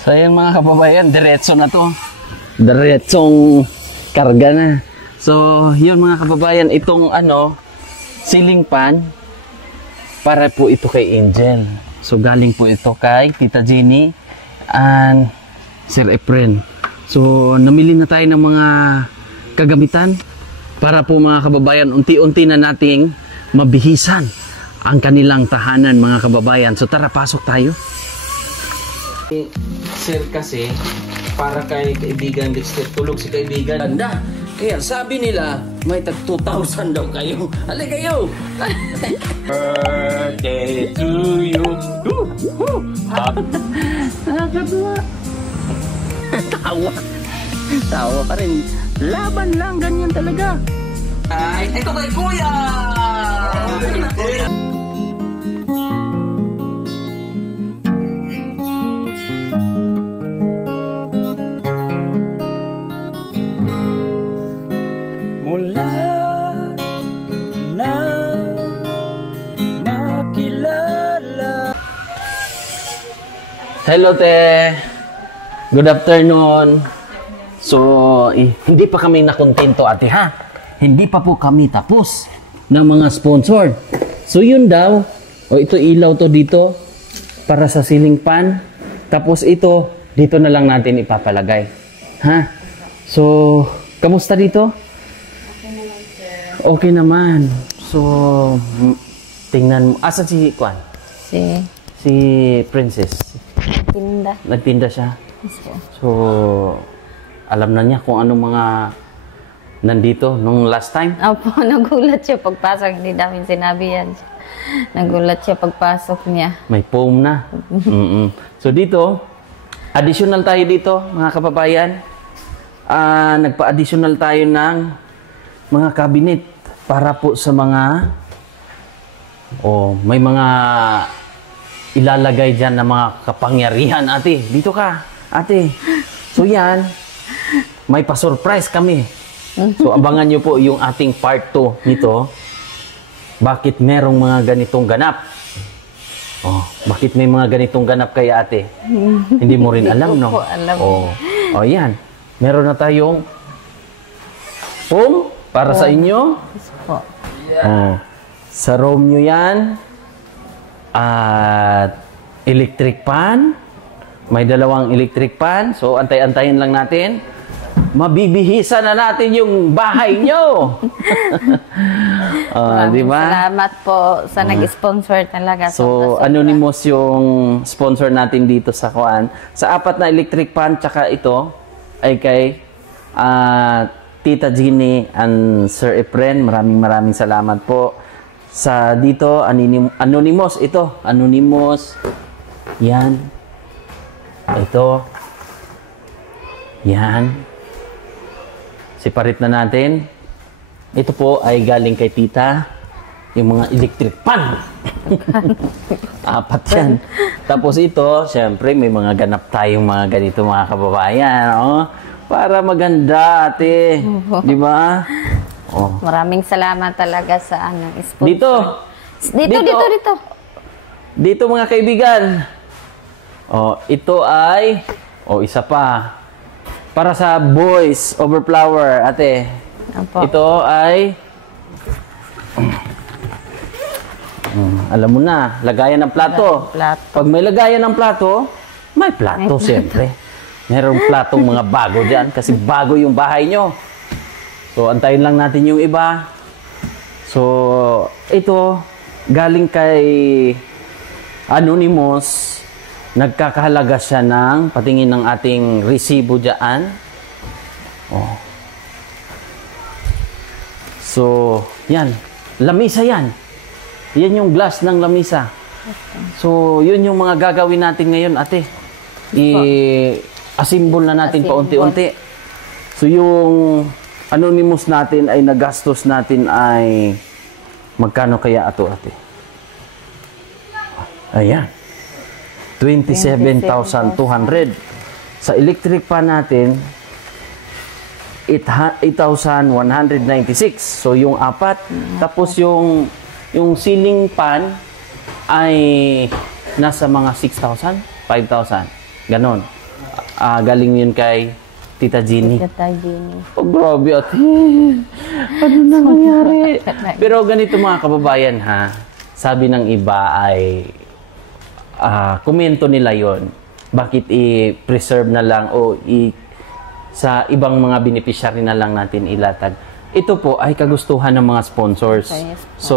So yung mga kababayan, diretso na to. Diretsong karga na. So yun mga kababayan, itong ceiling fan, para po ito kay Angel. So galing po ito kay Tita Jenny and Sir Efren. So namili na tayo ng mga kagamitan para po mga kababayan, unti-unti na nating mabihisan ang kanilang tahanan mga kababayan. So tara, pasok tayo. Sir kasi, para kay kaibigan Dexter, tulog si kaibigan. Anda, kaya sabi nila, may tag 2,000 daw kayo. Halika kayo! Birthday to you! Nakakatuwa! Tawa pa rin. Laban lang, ganyan talaga. Ay, ito kay Kuya! Mula na makilala. Hello, te. Good afternoon. So, hindi pa kami nakontento, ate, ha? Hindi pa po kami tapos ng mga sponsor. So, yun daw. O, ito ilaw to dito para sa ceiling fan. Tapos ito, dito na lang natin ipapalagay. Ha? So, kamusta dito? Okay naman, sir. Okay naman. So, tingnan mo. Asan si Kwan? Si Princess. Tinda. Nagtinda siya. Yes, po. So, alam na niya kung anong mga nandito nung last time. Opo, nagulat siya pagpasok. Hindi namin sinabi yan. Nagulat siya pagpasok niya. May foam na. So dito, additional tayo dito, mga kababayan. Nagpa-additional tayo ng mga cabinet para po sa mga may mga ilalagay dyan na mga kapangyarihan. Ate, dito ka. Ate. So yan, may pa-surprise kami. So abangan nyo po yung ating part 2 nito. Bakit merong mga ganitong ganap? Bakit may mga ganitong ganap kaya, ate? Hindi mo rin alam, no? Hindi ko alam. Yan. Meron na tayong foam para sa inyo. Yes, po. Sa room nyo yan. At electric fan. May 2 electric fan. So, antay-antayin lang natin. Mabibihisa na natin yung bahay nyo. Di ba? Salamat po sa nag-sponsor talaga. So, anonymous yung sponsor natin dito sa Kuan. Sa 4 na electric fan, tsaka ito ay kay Tita Jenny and Sir Efren. Maraming salamat po. Sa dito, anonymous. Ito, anonymous. Yan. Ito. Yan. Separate na natin. Ito po ay galing kay Tita. Yung mga electric pan. 4 yan. Tapos ito, syempre may mga ganap tayong mga ganito mga kababayan. Para maganda, ate. Di ba? Maraming salamat talaga sa sponsor. Dito. Dito mga kaibigan. Ito ay isa pa. Para sa boys over flower, ate. Opo. Ito ay alam mo na, lagayan ng plato. Pag may lagayan ng plato, may plato siyempre. Merong platong mga bago dyan kasi bago yung bahay nyo. So, antayin lang natin yung iba. So, ito, galing kay Anonymous. Nagkakahalaga siya ng patingin ng ating resibo dyan. So, yan. Lamisa yan. Yan yung glass ng lamisa. So, yun yung mga gagawin natin ngayon, ate. I-assemble na natin paunti-unti. So, yung Anonymous natin ay nagastos natin ay magkano kaya ito, ate? Ayan. 27,200. Sa electric pan natin, 8,196. So, yung 4. Tapos, yung ceiling pan ay nasa mga 6,000, 5,000. Ganon. Galing yun kay Tita Jeannie. Tita Jenny. Oh, grabe ate. Ano na nangyari? Pero ganito mga kababayan ha, sabi ng iba ay komento nila yon. Bakit i-preserve na lang o sa ibang mga beneficiary na lang natin ilatag. Ito po ay kagustuhan ng mga sponsors. So,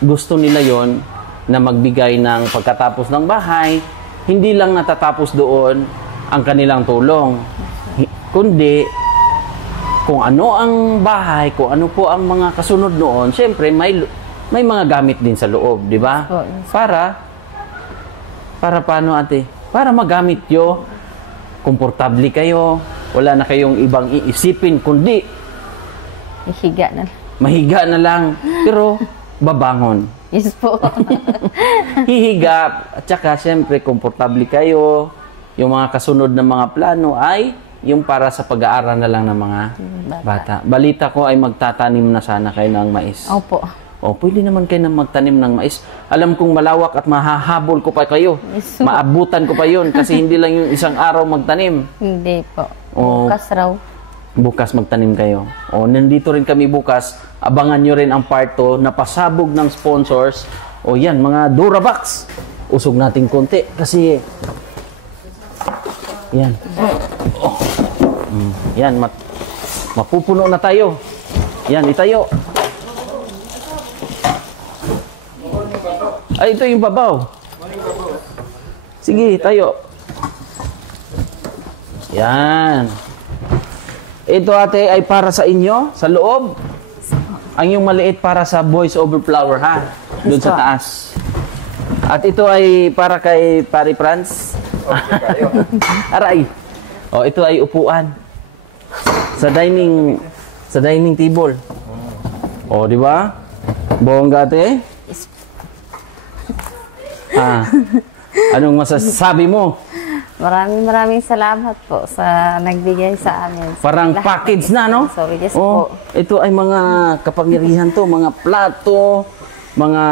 gusto nila yon na magbigay ng pagkatapos ng bahay, hindi lang natatapos doon ang kanilang tulong. Kundi, kung ano ang bahay, kung ano po ang mga kasunod noon, syempre may mga gamit din sa loob, di ba? Para paano ate? Para magamit nyo, komportable kayo, wala na kayong ibang iisipin, kundi mahiga na lang, pero babangon. Yes po. Hihiga, at saka syempre komportable kayo, yung mga kasunod na mga plano ay yung para sa pag-aaral na lang ng mga bata. Balita ko ay magtatanim na sana kayo ng mais. Opo. O, pwede naman kayo na magtanim ng mais. Alam kong malawak at mahahabol ko pa kayo. Yes. Maabutan ko pa yun kasi hindi lang yung isang araw magtanim. Hindi po. O, Bukas raw. bukas magtanim kayo. O, nandito rin kami bukas. Abangan nyo rin ang part 2 na pasabog ng sponsors. O yan, mga Durabox. Usog natin konti kasi yan. Oh. Yan, mapupuno na tayo. Yan, itayo. Ay, ito yung babaw. Sige, tayo. Yan. Ito ate ay para sa inyo, sa loob. Ang yung maliit para sa Voice Over Flower, ha? Doon sa taas. At ito ay para kay Pari Franz. Aray. Oh, ito ay upuan. Sa dining table. Oh, di ba? Bongga ate. Anong masasabi mo? Maraming salamat po sa nagbigay sa amin. Parang package na, no? Sorry, yes Oh, po. ito ay mga kapangyarihan to, mga plato, mga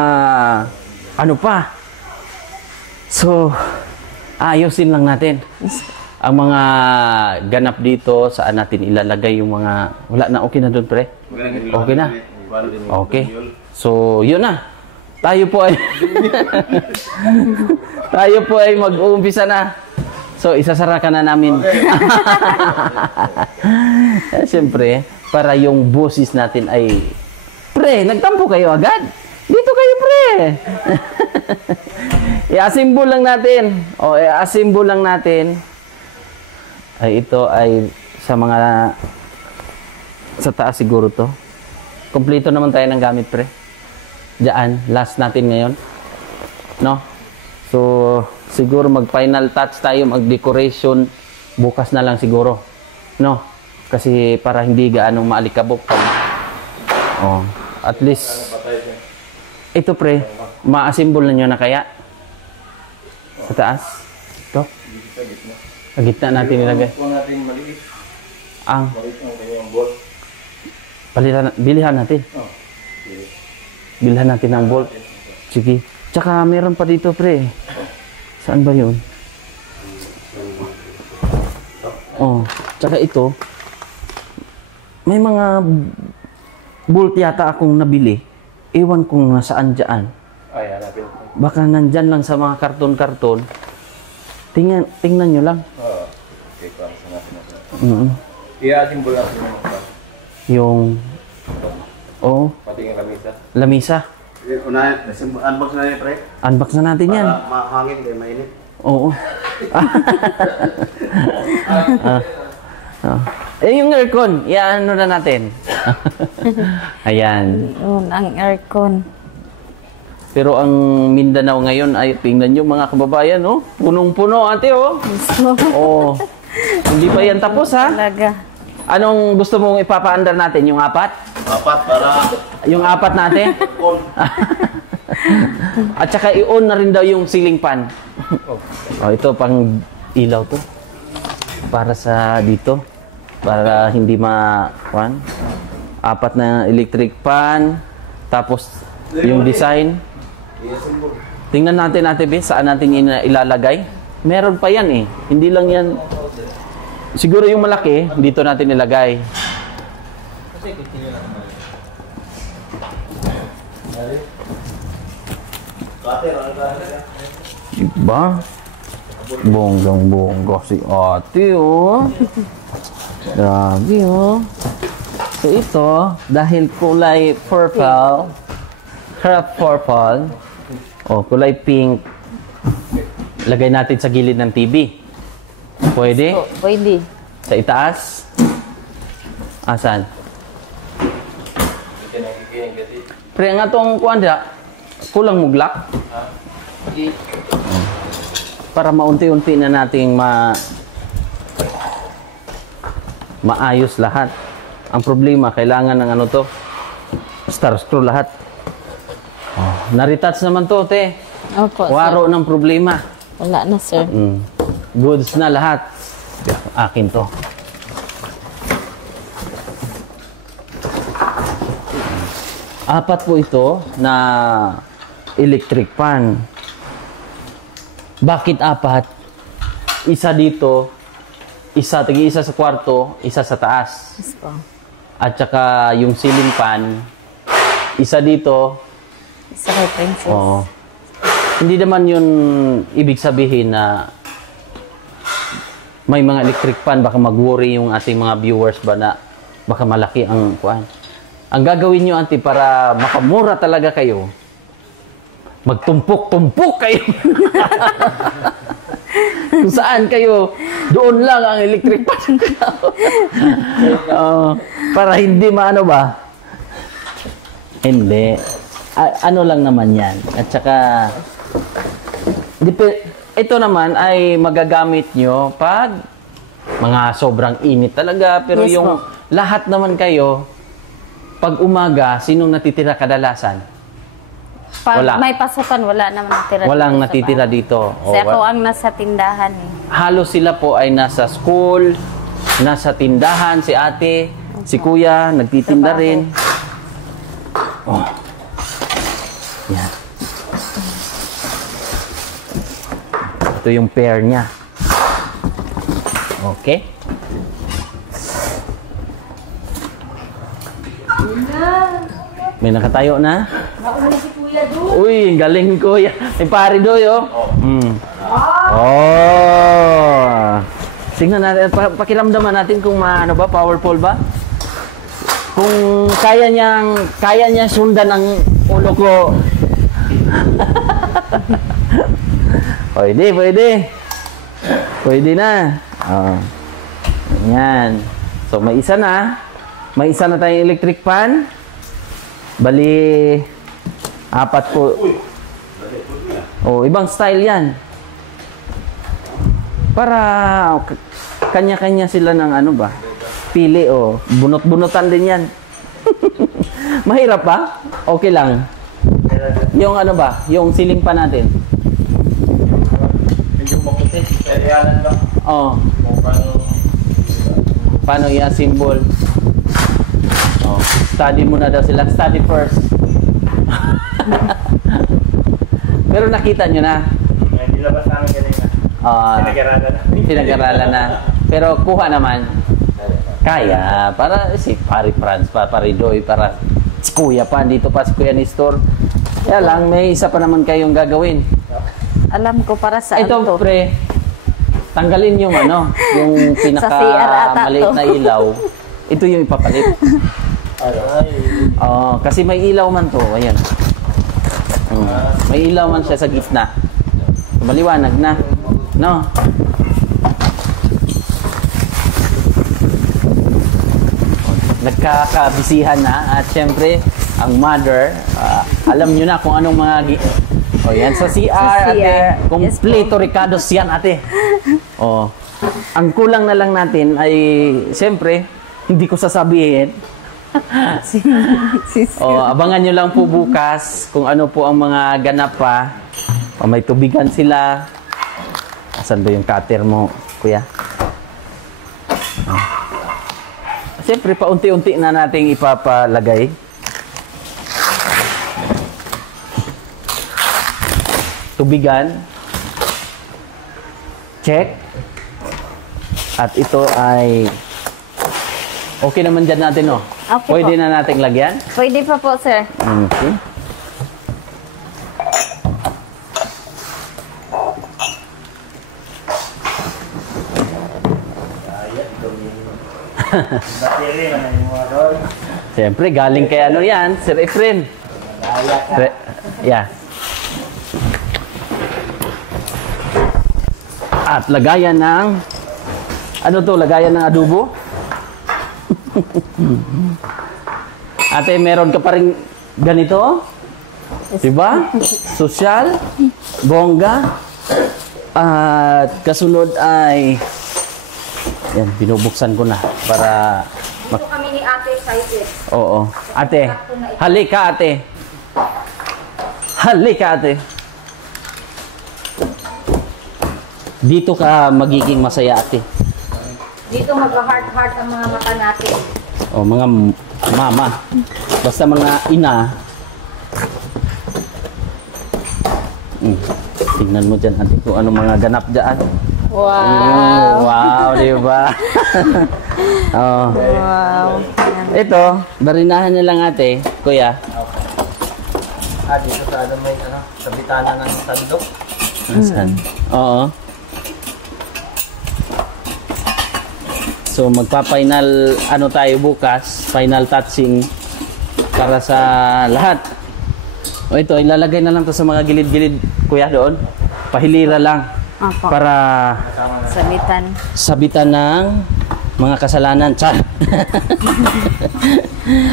ano pa. So, ayusin lang natin. Ang mga ganap dito, saan natin ilalagay yung mga... Wala na, okay na doon, pre? Okay na? Okay. So, yun na. Tayo po ay... tayo po ay mag-uumpisa na. So, isasara ka na namin. Siyempre, para yung boses natin ay... Pre, nagtampo kayo agad? Dito kayo, pre! I-assemble lang natin. O, i-assemble lang natin. Ay, ito ay sa mga... Sa taas siguro to. Kompleto naman tayo ng gamit, pre. Diyan, last natin ngayon. No? So, siguro mag-final touch tayo, mag-decoration. Bukas na lang siguro. No? Kasi para hindi gaanong maalikabok. Oh, at least... Ito, pre, ma-assemble na nyo na kaya? Sa taas? Ito? Sa gitna natin nilagay. Ang bilihan natin. Bilhan natin ang bolt. Sige. Tsaka meron pa dito, pre. Saan ba yun? Oh, tsaka ito. May mga bolt yata akong nabili. Ewan kung nasaan dyan. Baka nandyan lang sa mga karton-karton. Tingnan nyo lang. Okay, para sa natin. I-assemble natin yung... Oh, pati yung lamisa. lamisa. Unbox na niya, pre. Unbox na natin yan. Para mahangin, kaya mainit. Oo. Yung aircon, ano na natin. Ayan. Yun, ang aircon. Pero ang Mindanao ngayon ay tingnan nyo mga kababayan, oh. Punong-puno, ate, oh. Oh. Hindi pa yan tapos, ha? Talaga. Anong gusto mong ipapaandar natin? Yung 4? Para... Yung 4 natin? on. At saka i-on na rin daw yung ceiling fan. Oh, ito pang ilaw to. Para sa dito. Para hindi ma-1. 4 na electric fan. Tapos yung design. Tingnan natin, Ate Bes, saan natin ilalagay. Meron pa yan eh. Hindi lang yan siguro yung malaki, dito natin ilagay. Diba? Bonggang-bongga si ate, oh. Grabe, oh. So ito, dahil kulay purple, craft purple, oh, kulay pink, lagay natin sa gilid ng TV. Pwede? So, pwede. Sa itaas? Asan? Pre, nga itong kuwanda, kulang muglak. Para maunti-unti na nating maayos lahat. Ang problema, kailangan ng ano to, star screw lahat. Oh, naretouch naman to, te. Opo, Waro ng problema. wala na, sir. Goods na lahat. Akin to. Apat po ito na electric fan. Bakit apat? Isa dito, isa sa kwarto, isa sa taas. Yes po. At saka yung ceiling fan, isa dito. Isa kay Princess. Oo. Hindi naman yun ibig sabihin na may mga electric fan, baka mag-worry yung ating mga viewers ba na baka malaki ang kuan. Ang gagawin nyo, auntie, para makamura talaga kayo, magtumpok-tumpok kayo. Kung saan kayo, doon lang ang electric fan. Para hindi maano ba? Hindi. Ano lang naman yan. At saka, ito naman ay magagamit nyo pag mga sobrang init talaga. Pero Yes, yung po. lahat naman kayo, pag umaga, sinong natitira kadalasan? Pag Wala. may pasukan, wala naman natira Walang dito sa natitira bahay. dito. Kasi ako ang nasa tindahan eh. Halos sila po ay nasa school, nasa tindahan, si ate, si kuya, nagtitinda Trabaho. rin. Oh. Yan. Ito yung pair niya. Okay. May nakatayo na? Uy, galing kuya. May pare doy, oh. Oh. Tingnan natin, pakiramdaman natin kung ano ba, powerful ba? Kung kaya niyang sundan ang ulo ko. Pwede, pwede. Pwede na. Oh. Yan. So, may isa na. May isa na tayong electric fan. Bali, apat po. Oh, ibang style yan. Para kanya-kanya sila ng ano ba? Pili, oh. Bunot-bunutan din yan. Mahirap ba? Okay lang. Yung ano ba? Yung ceiling pa natin. Medyo maputi. Kailangan lang. Oh. Kung Paano i-assemble? Oh. Study muna daw sila. Study first. Pero nakita nyo na. nilabas namin kanina. Pinag-aralan na. Pinag-aralan na. Pero kuha naman. Kaya. Para si Pari Franz, Pari Doy, para si Kuya pa. Dito pa si Kuya Nestor. Kaya lang, may isa pa naman kayong gagawin. Alam ko para sa Ito, to. pre. Tanggalin yung ano, yung Sa CR ata maliit to. na ilaw. Ito yung ipapalit. Kasi may ilaw man to. Ayan. May ilaw man siya sa gitna. Maliwanag na. No? Nagkakabisihan na. At syempre, ang mother, alam nyo na kung anong mga... yan, sa CR, ate. Kompleto Ricardo's yan, ate. Ang kulang na lang natin ay, syempre, hindi ko sasabihin. Abangan nyo lang po bukas kung ano po ang mga ganap pa. May tubigan sila. Asan ba yung cutter mo, kuya? Siyempre, paunti-unti na nating ipapalagay. Tubigan. Check. At ito ay okay naman dyan natin, no? Okay Pwede po. na nating lagyan. Pwede pa po, sir. Okay. Siyempre, galing kay ano yan, Sir Efren. Yeah. At lagayan ng ano to, lagayan ng adobo. Ate, meron ka pa rin ganito? Diba? Sosyal, bongga. At kasunod ay yan, binubuksan ko na para Dito kami ni ate excited. oo. Ate, halika ate. Halika ate. Dito ka magiging masaya ate. Dito mag-heart-heart ang mga mata natin. O mga mama. Basta mga ina. Tingnan mo dyan ate kung ano mga ganap dyan. Wow. Wow, di ba? Oh. Wow. Ito, barinahan niya lang ate, kuya. Dito sa ano may ano, sa bitana ng sandok. Saan? Oo. So magpa-final ano tayo bukas, final touching para sa lahat. O ito, ilalagay na lang to sa mga gilid-gilid kuya doon. Pahilira lang Opo. para Sabitan. sabitan ng mga kasalanan. Char.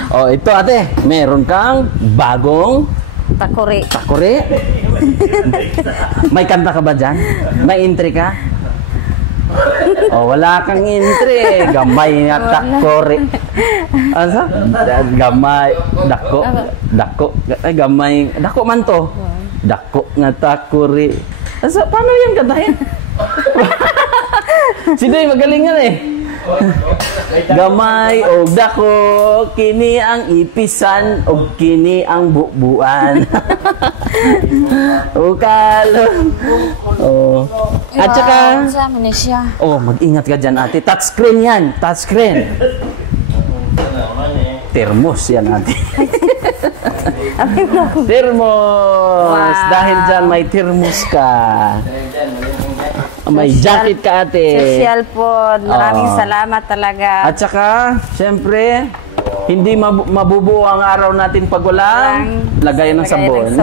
O ito ate, meron kang bagong Takuri. takore. May kanta ka ba dyan? May intri ka? Oh, wala kang intri. Gamay nga takore. Asa? Gamay. Dako. Dako. Ay, gamay. Dako man to. Dako nga takore. Asa, paano yan kantahin? Sidoy, magaling yan eh. Gamay o dako, kini ang ipisan o kini ang bubuan. O kalon. Oh. At saka, Sama na siya. oh, mag-ingat ka dyan ate. Touchscreen yan, touchscreen. Termos yan ate. Termos. Wow. Dahil dyan may termos ka. May jacket ka ate. Social food. Maraming Oo. salamat talaga. At saka, syempre, hindi mabubuo ang araw natin pag walang lagay ng sabon.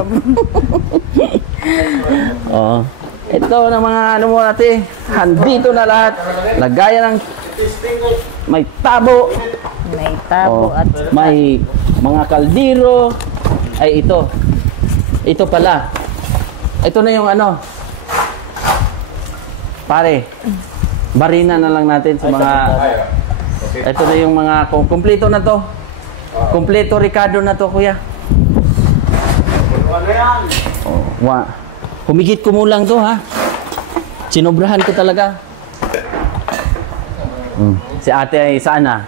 Oh. Ito na mga ano mo ate. Handito na lahat. Lagayan ng may tabo. May tabo Oh. at May mga kaldero. Ay ito. Ito pala. Ito na yung ano. Pare. Barina na lang natin sa mga ito na yung mga kumpleto na to. Kumpleto Ricardo na to, kuya. Oh, humigit ko mo lang to, ha. Sinobrahan ko talaga. Si ate ay saan na?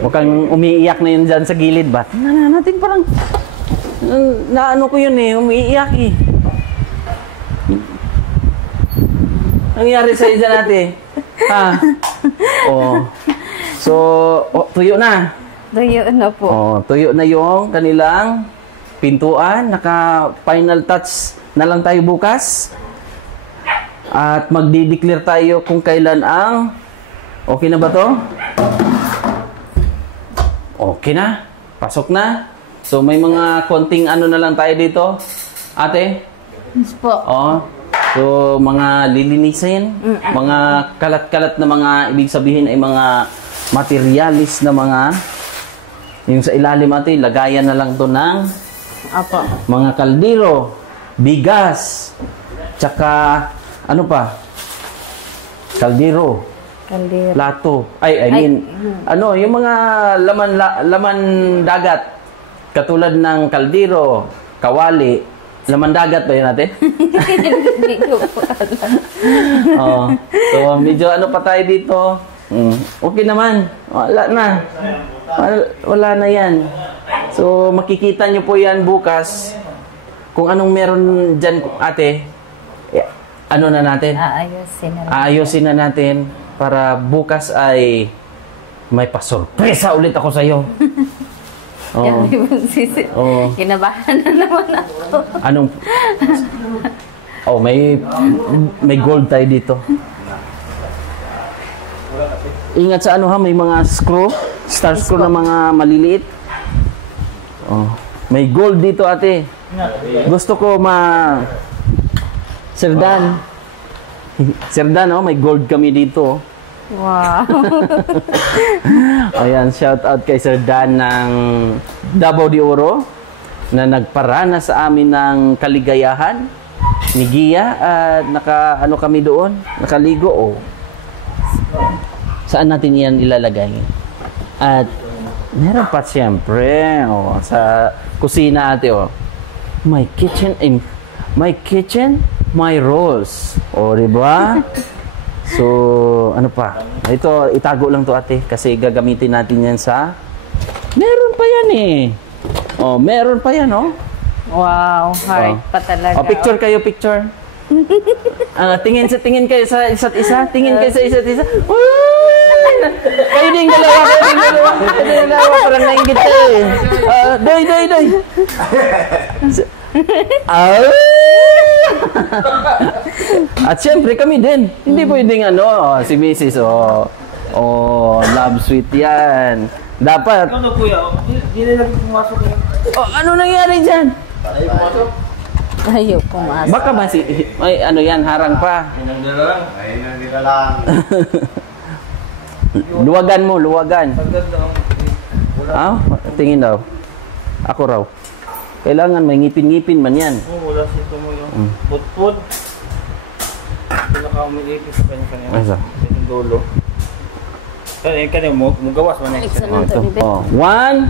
Huwag kang umiiyak na yun dyan sa gilid ba? Tingnan natin parang naano ko yun eh, umiiyak eh. Nangyari sa iyo dyan ate? Ha? Oh. So, tuyo na. tuyo na po. Oh, tuyo na yung kanilang pintuan. Naka-final touch na lang tayo bukas. At magdi-declare tayo kung kailan ang... Okay na ba to? Okay na. Pasok na. So, may mga konting ano na lang tayo dito. Ate? Yes po. Oh. So, mga lilinisin, mga kalat-kalat na mga, ibig sabihin ay mga materialis na mga, yung sa ilalim ate, lagayan na lang to ng Apo. mga kaldero, bigas, tsaka, ano pa? Kaldero, Kaldero. plato. I mean, ano, yung mga laman dagat, katulad ng kaldero, kawali, laman dagat ba yun natin? Hindi ko po alam. Oh. So, medyo ano pa tayo dito. Okay naman. Wala na. Wala na yan. So, makikita nyo po yan bukas. Kung anong meron dyan, ate, ano na natin? Aayusin na lang. Aayusin na natin. para bukas ay may pasurpresa ulit ako sa'yo. Yan, sisi. Oo. Kinabahan na naman ako. Anong... Oh, may gold tayo dito. Ingat sa ano ha, may mga screw, star screw na mga maliliit. Oh, may gold dito ate. Gusto ko Sir Dan. Sir Dan, oh, may gold kami dito. Wow. Ayan, shout out kay Sir Dan ng Davao de Oro na nagparana sa amin ng kaligayahan ni Gia at ano kami doon, nakaligo oh. Saan natin yan ilalagay? At meron pa siyempre oh, sa kusina ate oh. My kitchen, my rolls. O, diba? So, ano pa? Ito, itago lang to ate kasi gagamitin natin yan sa... Meron pa yan eh. Oh, meron pa yan oh. Wow, heart pa talaga. Oh, picture kayo, picture. Tingin kayo sa isa't isa. Tingin kayo sa isa't isa. Kayo din dalawa. Parang nainggit kayo eh. Doy. At syempre kami din. Hindi pwedeng si Mrs. Love sweet yan. Dapat. Ano kuya? Hindi na lang pumasok yan. Ano nangyari dyan? Ayaw pumasok. Baka ba may harang pa. Nandala lang. Ay, nandala lang. Luwagan. Pagdad lang. Tingin daw. Ako raw. Kailangan may ngipin-ngipin man yan. Wala siya ito mo yung put-put. Pinaka-umilipin sa kanya-kanya. Asa? Yung dulo. Kanya mo gawas mo na yun. Excellent. 1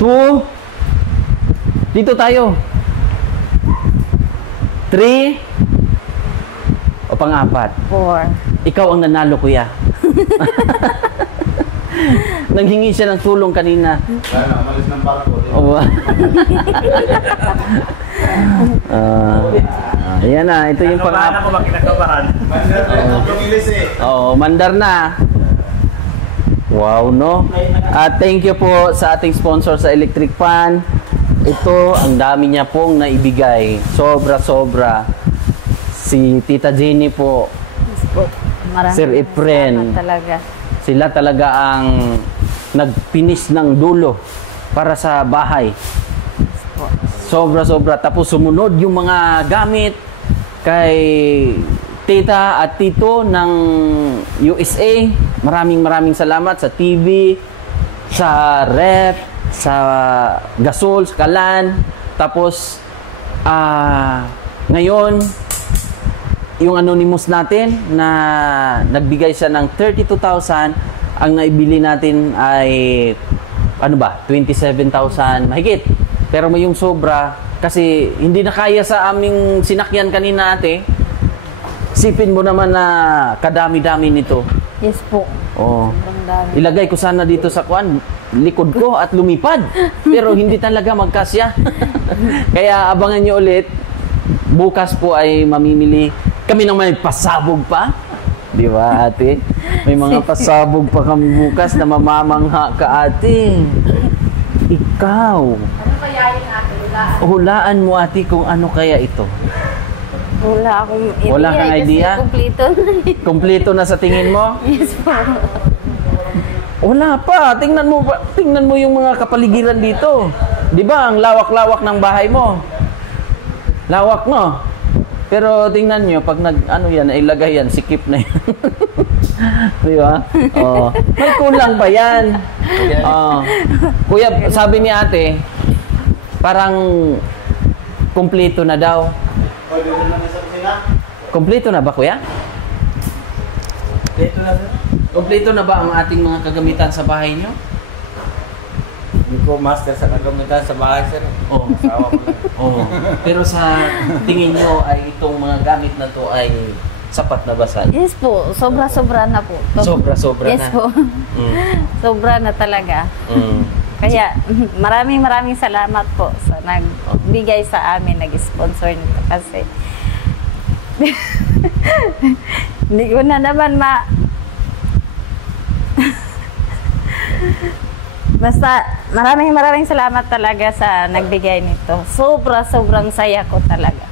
2 dito tayo 3 o pang-apat 4. ikaw ang nanalo kuya. Nanghingi siya ng tulong kanina. Umalis ng barko. Ayan na, ito yung Kinakabahan ako ba? Kinakabahan. Mandar na. Wow, no? At thank you po sa ating sponsor sa electric fan. Ito, ang dami niya pong naibigay. Sobra-sobra. Si Tita Jenny po. Maraming Sir Efren. talaga. Sila talaga ang nagpinis ng dulo para sa bahay. Sobra-sobra. Tapos sumunod yung mga gamit kay tita at tito ng USA. Maraming salamat sa TV, sa rep, sa gasol, sa kalan. Tapos ngayon yung anonymous natin na nagbigay siya ng 32,000, ang naibili natin ay 27,000 mahigit. Pero may yung sobra kasi hindi na kaya sa aming sinakyan kanina ate. Sipin mo naman na kadami-dami nito. Yes po. Sobrang dami. Ilagay ko sana dito sa likod ko at lumipad. Pero hindi talaga magkasya. Kaya abangan nyo ulit. Bukas po ay mamimili kami nang may pasabog pa. Di ba, ate? May mga pasabog pa kami bukas na mamamangha ka, ate. Ikaw. Ano kaya yun ate? Hulaan mo, ate, kung ano kaya ito. Wala akong idea. Wala kang idea? Kasi kumplito na. Kompleto na sa tingin mo? Yes po. Wala pa. Tingnan mo yung mga kapaligiran dito. Di ba, ang lawak-lawak ng bahay mo. Lawak mo. Pero tingnan nyo, pag ilagay yan, sikip na yan. Di ba? May kulang pa yan. Kuya, sabi ni ate, parang kumpleto na daw. Kumpleto na ba, kuya? Kumpleto na ba ang ating mga kagamitan sa bahay nyo? Hindi ko master sa kagamitan sa bahay, sir. Pero sa tingin nyo ay itong mga gamit na to ay sapat na ba sa? Yes po. Sobra-sobra na po. Sobra-sobra yes na? Yes po. Sobra na talaga. Kaya maraming salamat po sa nagbigay sa amin, nag-sponsor nito kasi Hindi ko na naman Basta maraming salamat talaga sa nagbigay nito. Sobrang saya ko talaga.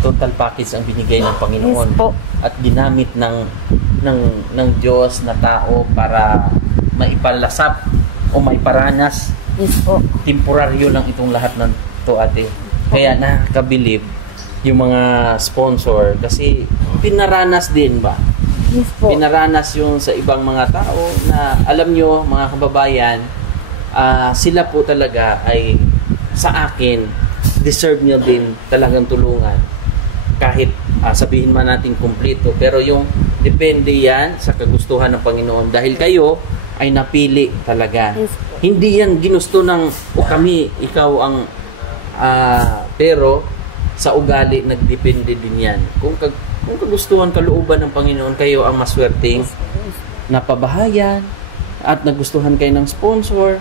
Total package ang binigay ng Panginoon. Yes po. At ginamit ng Diyos na tao para maipalasap o maiparanas. Yes po. Temporaryo lang itong lahat ng to, ate. Kaya nakakabilib yung mga sponsor kasi pinaranas din ba? Yes po. Pinaranas yung sa ibang mga tao na alam nyo, mga kababayan, sila po talaga ay sa akin, deserve nyo din talagang tulungan. Kahit sabihin man natin kumpleto, pero yung depende yan sa kagustuhan ng Panginoon dahil kayo ay napili talaga. Yes. Hindi yan ginusto ng o kami, ikaw ang pero sa ugali nagdepende din yan. Kung kagustuhan, kalooban ng Panginoon, kayo ang maswerteng napabahayan at nagustuhan kayo ng sponsor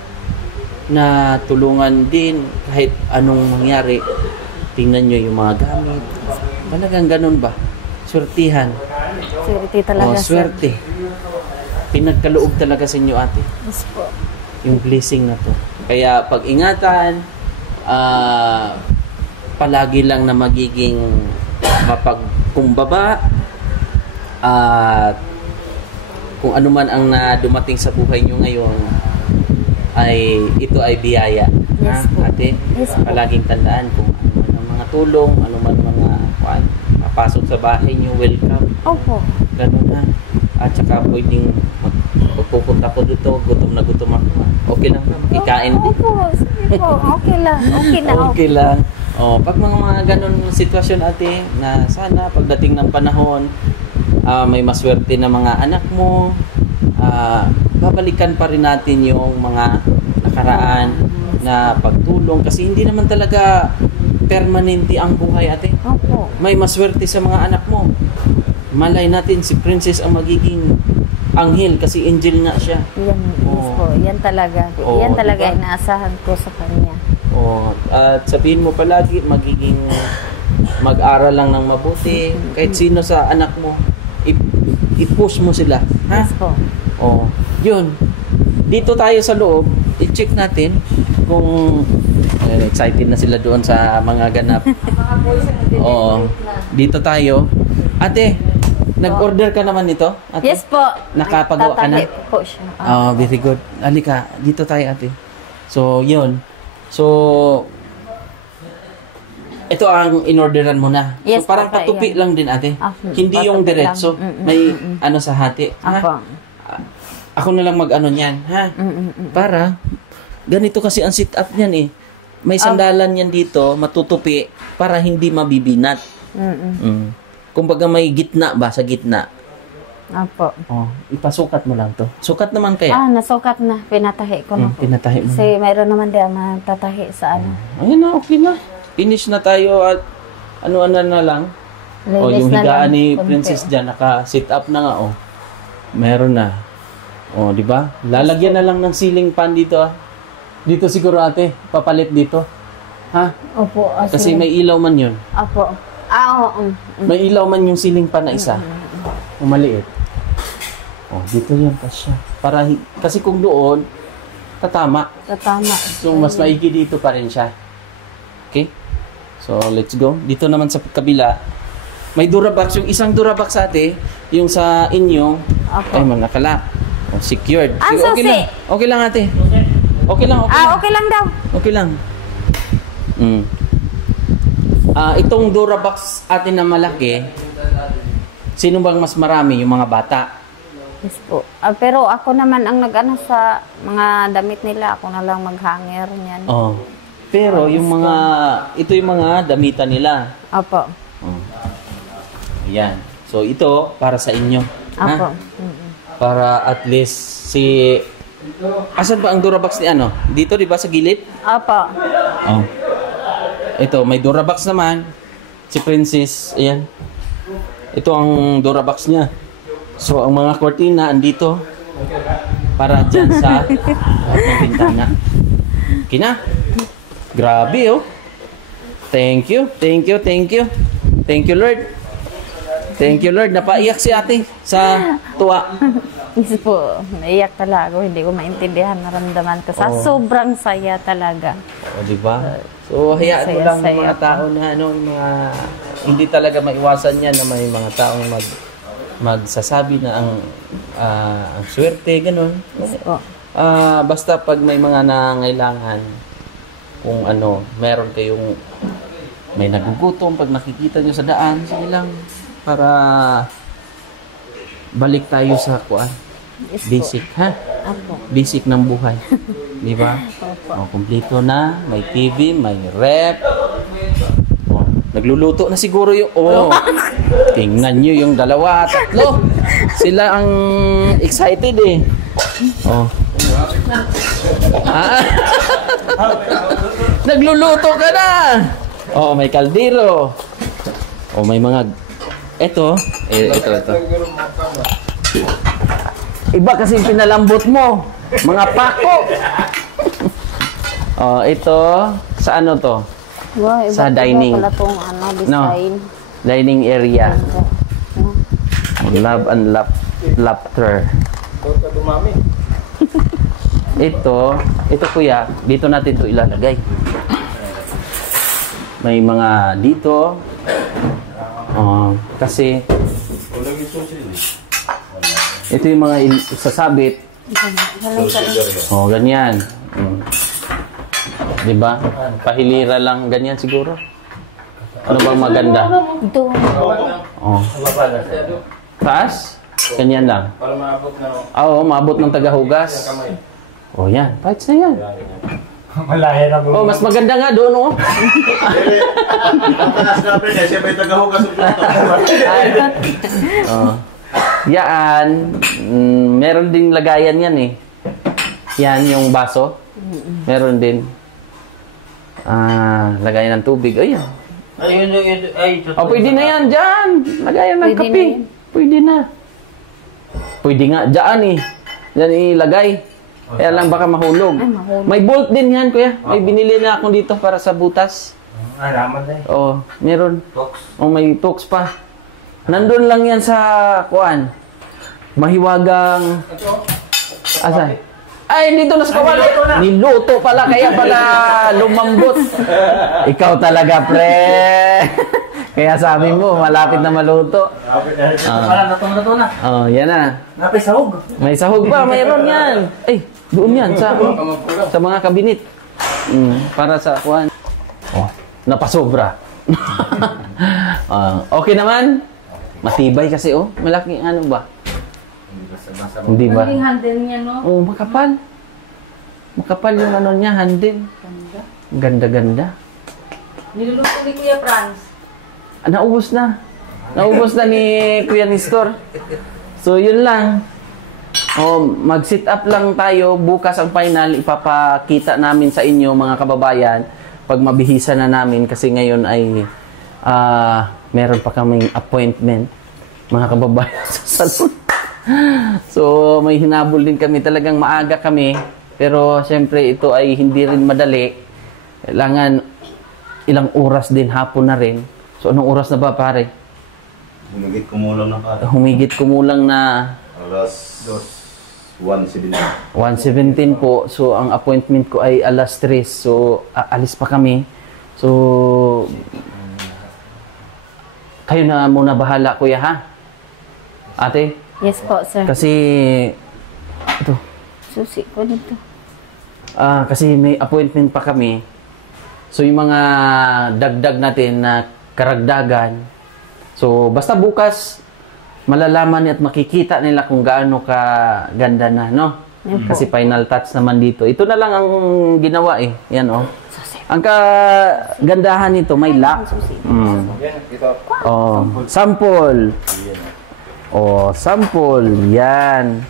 na tulungan din kahit anong mangyari. Tingnan nyo yung mga gamit. Talagang ganun ba? Swertihan. Swerte talaga, swerte. Pinagkaloob talaga sa inyo, ate. Yes po. Yung blessing na to. Kaya pag-ingatan, palagi lang na magiging mapagkumbaba at kung ano man ang dumating sa buhay nyo ngayon ay ito ay biyaya. Yes po. Ate, Yes po. palaging tandaan kung ano man ang mga tulong, ano man mga papasok sa bahay nyo, welcome. Opo. Ganun na. At saka pwedeng pupunta ko dito, gutom na gutom ako. Okay lang ba? Makikain din. Opo, sige po. Okay lang. Okay na. Okay lang. Pag mga ganun sitwasyon, ate, na sana pagdating ng panahon, may maswerte na mga anak mo, babalikan pa rin natin yung mga nakaraan na pagtulong kasi hindi naman talaga permanente ang buhay, ate. Opo. May maswerte sa mga anak mo. Malay natin si Princess ang magiging anghel kasi angel nga siya. Yan, yes po. Yan talaga. Yan talaga diba? inaasahan ko sa kanya. At sabihin mo palagi, mag-aral lang ng mabuti. Kahit sino sa anak mo, i-push mo sila. Ha? Yes po. Yun. Dito tayo sa loob, i-check natin kung excited na sila doon sa mga ganap. Dito tayo. Ate, nag-order ka naman nito? Ate? Yes po. Nakapagawa ka na? Tatahi po siya. Very good. Halika, dito tayo, ate. So, yun. So, ito ang inorderan mo na. Yes, so, parang papa, patupi yan. lang din, ate. Hindi patupi yung diretso. lang. May ano sa hati. Ha? Ako. Ako na lang mag-ano niyan, ha? Para, ganito kasi ang sit-up niyan eh. May sandalan yan dito, matutupi, para hindi mabibinat. Kumbaga may gitna ba, sa gitna? Apo. Ipasukat mo lang to. Sukat naman kaya? Nasukat na. Pinatahi ko na po. Pinatahi mo. Kasi mayroon naman din matatahi sa ano. Ayun na, okay na. Finish na tayo at ano-ano na lang. Linis Yung na higaan lang, ni konti. Princess dyan, naka-sit up na nga, Meron na. Di ba? Lalagyan na lang ng ceiling fan dito, Dito siguro, ate. Papalit dito. Ha? Opo. Kasi may ilaw man yun. Apo. Oo. May ilaw man yung ceiling fan na isa. Yung maliit. Dito yan pa siya. Kasi kung doon, tatama. Tatama. So, mas maigi dito pa rin siya. Okay? So, let's go. Dito naman sa kabila, may Durabox. Yung isang Durabox, ate, yung sa inyo, ay mga kalap. Secured. Sige, okay lang. Okay lang, ate. Okay lang, okay lang. Okay lang daw. Okay lang. Itong Durabox atin na malaki, sino bang mas marami? Yung mga bata? Yes po. Pero ako naman ang nag-ano sa mga damit nila. Ako na lang mag-hanger niyan. Pero yung mga, ito yung mga damitan nila. Opo. Ayan. So ito, para sa inyo. Opo. Para at least asan ba ang Durabox ni ano? Dito, di ba, sa gilid? Opo. Ito, may Durabox naman. Si Princess, ayan. Ito ang Durabox niya. So, ang mga kortina, andito. Para dyan sa bintana. Okay na? Grabe, Thank you, thank you, thank you. Thank you, Lord. Thank you, Lord. Napaiyak si ate sa tuwa. Yes po, naiyak talaga ako. Hindi ko maintindihan, naramdaman ko. Sa sobrang saya talaga. O, di ba? So, hayaan mo lang Saya-saya mga tao na ano, yung mga hindi talaga maiwasan yan na may mga taong magsasabi na ang swerte, ganun. Yes po. Basta pag may mga nangailangan, kung ano, meron kayong may nagugutom, pag nakikita nyo sa daan, sige lang, para balik tayo sa kuan. Yes po. Basic, ha? Apo. Basic ng buhay. Di ba? O, kumpleto na. May TV, may rep. O, nagluluto na siguro yung... Tingnan nyo yung dalawa, tatlo. Sila ang excited eh. O. Nagluluto ka na. O, may kaldero. O, may mga... Ito. Ito. Iba kasi pinalambot mo. Mga pako. Ito. Sa ano to? Wow, iba, Sa dining. Iba pala tong design. Dining area. Love and laughter. Ito kuya, dito natin to ilalagay. May mga dito. Kasi ito yung mga sasabit. Ganyan. Diba? Pahilira lang ganyan siguro. Ano bang maganda? Ito. Taas? Ganyan lang. Para maabot na. Maabot ng tagahugas. Yan. Parts na yan. Malahe na po. Mas maganda nga doon, Ang tanas na pre, siya may tagahugas ng plato. Yan. Meron ding lagayan yan eh. Yan yung baso. Meron din. Lagayan ng tubig. Ayun. Pwede na yan dyan. Lagayan ng Pwede kape. Pwede na. Pwede nga. Dyan eh. Dyan ilagay. Kaya lang baka mahulog. May bolt din yan, kuya. May binili na ako dito para sa butas. Alaman na eh. Meron. May tools pa. Nandun lang yan sa kuan. Mahiwagang... Asan? Ay, dito na sa kawali. Niluto pala, kaya pala lumambot. Ikaw talaga, pre. Kaya sabi mo, malapit na maluto. Nato na. Yan na. Napay sahog. May sahog pa, mayroon yan. Doon yan, sa mga kabinit. Para sa kuan. Napasobra. Okay naman. Matibay kasi, malaking ano ba? Hindi ba? Ang handle niya, no? Makapal. Makapal yung ano niya, handle. Ganda-ganda. Niluluto ni Kuya Franz. Naubos na. Naubos na ni Kuya Nestor. So, yun lang. Mag-sit up lang tayo. Bukas ang final. Ipapakita namin sa inyo, mga kababayan, pag mabihisa na namin. Kasi ngayon ay meron pa kaming appointment, mga kababayan, sa salon. So, may hinabol din kami. Talagang maaga kami. Pero, siyempre, ito ay hindi rin madali. Kailangan ilang oras din, hapon na rin. So, anong oras na ba, pare? Humigit kumulang na pare. Humigit kumulang na... Alas 1:17. 1:17 po. So, ang appointment ko ay alas 3. So, aalis pa kami. So, kayo na muna bahala, kuya, ha? Ate? Yes po, sir. Kasi, ito. Susi ko dito. Kasi may appointment pa kami. So, yung mga dagdag natin na karagdagan. So, basta bukas, malalaman at makikita nila kung gaano ka ganda na, no? Kasi final touch naman dito. Ito na lang ang ginawa eh. Yan, Ang kagandahan nito, may lock. Sample. Sample. Yan.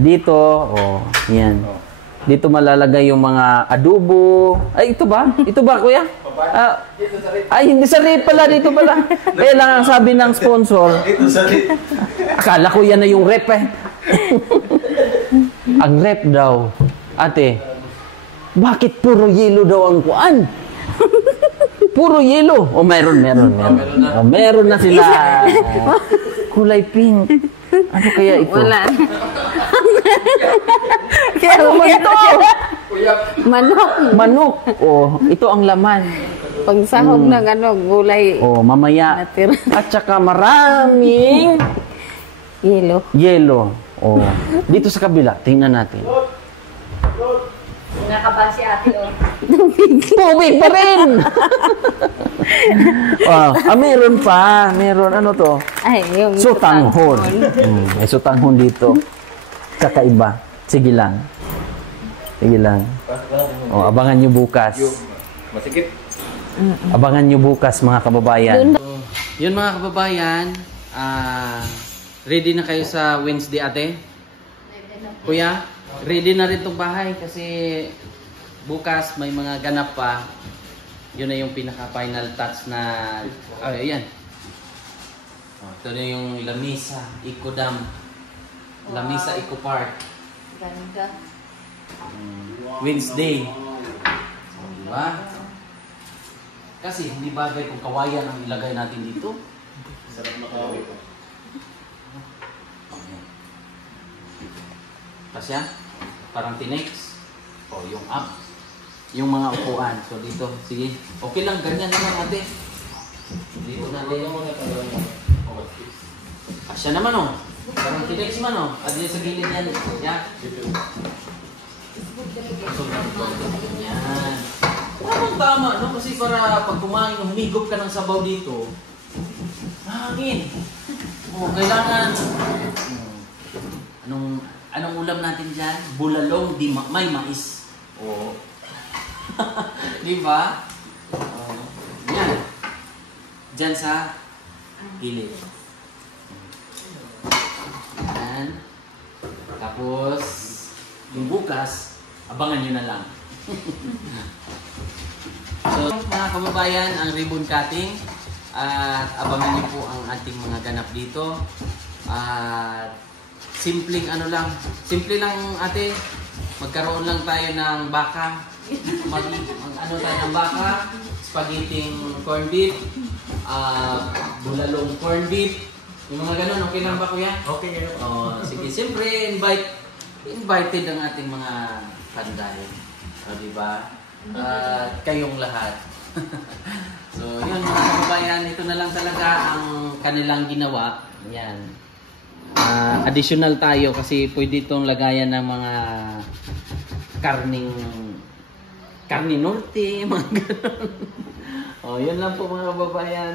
Dito, yan. Dito malalagay yung mga adobo. Ay, ito ba? Ito ba, kuya? Hindi sa rep pala. Dito pala. Kaya lang ang sabi ng sponsor. Akala ko yan na yung rep eh. Ang rep daw. Ate, bakit puro yelo daw ang kuan? Puro yellow. Oh, meron. Meron na sila. Kulay pink. Ano kaya ito? Wala. Ano ba ito? Manok. Manok. Oh, ito ang laman. Pag sahog ng gulay. Oh, mamaya. Natira. At saka maraming Yelo. Oh. Dito sa kabila, tingnan natin. Nakaba si ate o. Tubig pa rin! Meron pa. Meron, ano to? Ay, yung Sutanghon. May sutanghon dito. Kakaiba. Sige lang. Oh, abangan nyo bukas. Masikip. Abangan nyo bukas, mga kababayan. Yun, mga kababayan. Ready na kayo sa Wednesday, ate? Kuya, ready na rin itong bahay kasi bukas may mga ganap pa. Yun na yung pinaka-final touch na... ayan. Ito na yung Lamisa Eco Dam. Lamisa Eco Park. Ganda. Wednesday. Diba? Kasi hindi bagay kung kawayan ang ilagay natin dito. Sarap na kawi. Kasi parang tinex. O, yung up. Yung mga upuan. So, dito. Sige. Okay lang. Ganyan naman, ate. Dito natin. Asya naman, oh. Parang tinex man, oh. At sa gilid yan. Yan. Yan. Tama, no? Kasi para pag kumain, humigop ka ng sabaw dito, hangin. Oh, kailangan. Anong ulam natin dyan? Bulalong may mais. Oh. Di ba? Oh. Yan. Dyan sa gilid. Yan. Tapos, yung bukas, abangan nyo na lang. So, mga kababayan, ang ribbon cutting. At abangan niyo po ang ating mga ganap dito. At simpleng simple lang, ate. Magkaroon lang tayo ng baka. Ano tayo ng baka, spaghetti corned beef, bulalong corned beef. Yung mga ganun, okay lang ba, kuya? Okay. Oh, sige, siyempre invited ang ating mga panday. Di ba? At kayong lahat. So, yun mga kababayan, ito na lang talaga ang kanilang ginawa. Yan. Additional tayo kasi pwede itong lagayan ng mga karning norte, mga ganun. O, yun lang po mga kababayan.